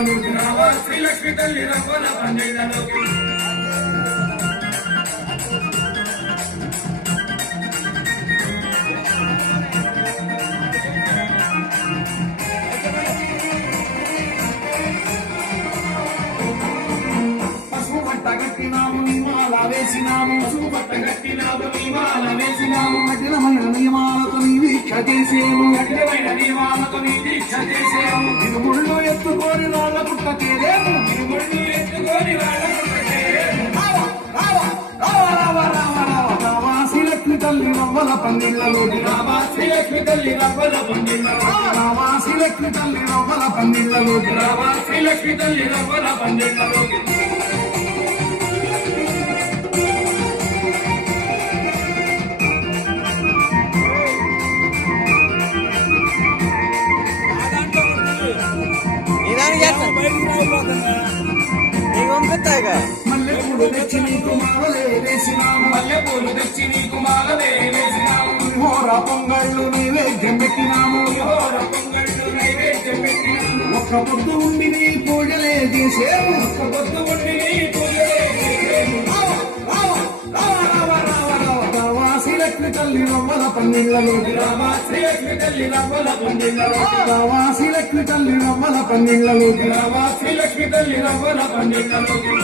పందిళ్ళలోకి రావా శ్రీలక్ష్మి తల్లి రవ్వల పందిళ్ళలోకి వేసినాము పట్టగట్టినాము నియమాల వేసినాము కఠినమైన నియమాలతో నీ దీక్ష చేసేము కఠినమైన నియమాలతో నీ దీక్ష చేసేము ఇరుముళ్ళు ఎత్తుకొని వాళ్ళ పుట్ట తేలేము ఇరుముళ్ళు ఎత్తుకొని వాళ్ళ పుట్ట తేలేము రావా శ్రీలక్ష్మి తల్లి రవ్వల పందిళ్ళలోకి రావా శ్రీలక్ష్మి తల్లి రవ్వల పందిళ్ళలోకి రావా శ్రీలక్ష్మి తల్లి రవ్వల పందిళ్ళలోకి రావా శ్రీలక్ష్మి తల్లి రవ్వల పందిళ్ళలోకి మల్లెపూలు తెచ్చి నీకు మాలలే వేసినాము మల్లెపూలు తెచ్చి నీకు మాలలే వేసినాము హోర పొంగళ్ళు నైవేద్యం పెట్టినాము హోర పొంగళ్ళు నైవేద్యం పెట్టినాము ఒక్క పొద్దు ఉండి నీ పూజలే చేసేము ఒక్క పొద్దు ఉండి నీ పూజలే చేసేము శ్రీలక్ష్మి తల్లి రవ్వల పందిళ్ళలోకి రావా శ్రీలక్ష్మి తల్లి రవ్వల పందిళ్ళలోకి రావా శ్రీలక్ష్మి తల్లి రవ్వల పందిళ్ళలోకి రావా శ్రీలక్ష్మి తల్లి రవ్వల పందిళ్ళలోకి